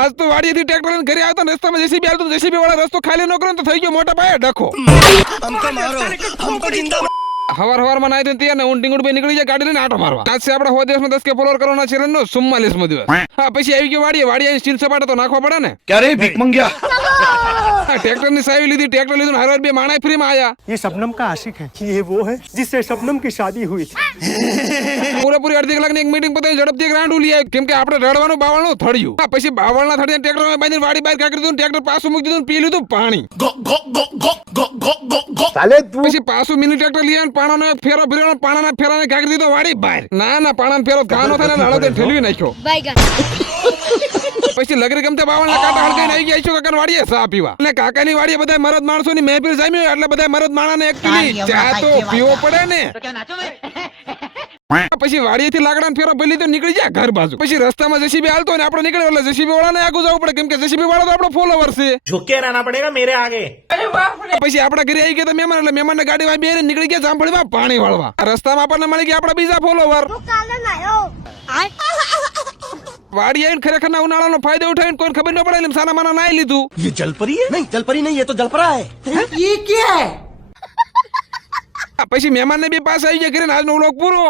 આજ તો વાડીથી ટ્રેક્ટર લઈને ઘરે આવતો ને રસ્તામાં જેસીબી આવતો જેસીબી વાળા રસ્તો ખાલી ન કરો તો થઈ ગયો મોટા પાયે ડખો હવાર માં નાઈ દે ને હું ટીંગુડ બે નીકળી જાય ગાડી લઈને આટો મારવા આજ છે આપણે હો દિવસમાં 10 કે ફોલોવર કરવાના છે નો 44મો દિવસ હા પછી આવી ગયો વાડી આવીને સ્ટીલ સપાટો તો નાખવા પડે ને ક્યારે ભીખ મંગ્યા ट्रैक्टर ने साइड ली थी ट्रैक्टर ली हर बार भी माना फ्री में आया ये शबनम का आशिक है ये वो है जिससे शबनम की शादी हुई पूरी अर्धी कलाक ની એક મીટિંગ પતાવી ઝડપથી એક રાંડું લઈ આવ્યો કેમ કે આપણે રડવાનું બાવળનું થડ્યું હા પછી બાવળના થડિયા ટ્રેક્ટર માં બાંધીને વાડી બહાર કાઢી દીધું ટ્રેક્ટર પાછું મૂકી દીધું પી લીધું પાણી પછી પાછું મિની ટ્રેક્ટર લઈ આવીને પાણાનો એક ફેરો ફેરવાનો પાણાના ફેરાને કાઢી દીધો વાડી બહાર ના પાણાનો ફેરો ગાનો થાય ને હળદે ઠેલવી નાખ્યો પછી લગરી ગમતે બાવળના કાંટા હળગાઈને આવી ગયા છો કાકા વાડીએ ચા પીવા અને કાકાની વાડીએ બધા મરદ માણસોની મહેફિલ જામી એટલે બધા મરદ માણાને એકચ્યુઅલી ચા તો પીવો પડે ને પછી વાડીએથી લાકડાનો ફેરો ભરી લીધો નીકળી જાય ઘર બાજુ પછી રસ્તામાં જેસીબી હાલતો ને આપણે નીકળે એટલે જેસીબી વાળાને આગળ જવું પડે કેમ કે જેસીબી વાળો તો આપણો ફોલોવર છે झुके रहना पड़ेगा मेरे आगे પછી આપણા ઘરે આવી ગયા મહેમાન એટલે મહેમાનને ગાડીમાં બેરીને નીકળી ગયા જામફળીમાં પાણી વાળવા રસ્તામાં આપણને મળી ગયા આપણા બીજા ફોલોવર વાડી આવીને ખરેખર ના ઉનાળાનો ફાયદો ઉઠાવીને કોઈ ખબર ન પડે એટલે સાના માના નાઈ લીધું ये जलपरी है नहीं जलपरी नहीं ये तो जलपरा है ये क्या है? પછી મહેમાનને બી પાસ આવી ગયા ઘરે આજનો વ્લોગ પૂરો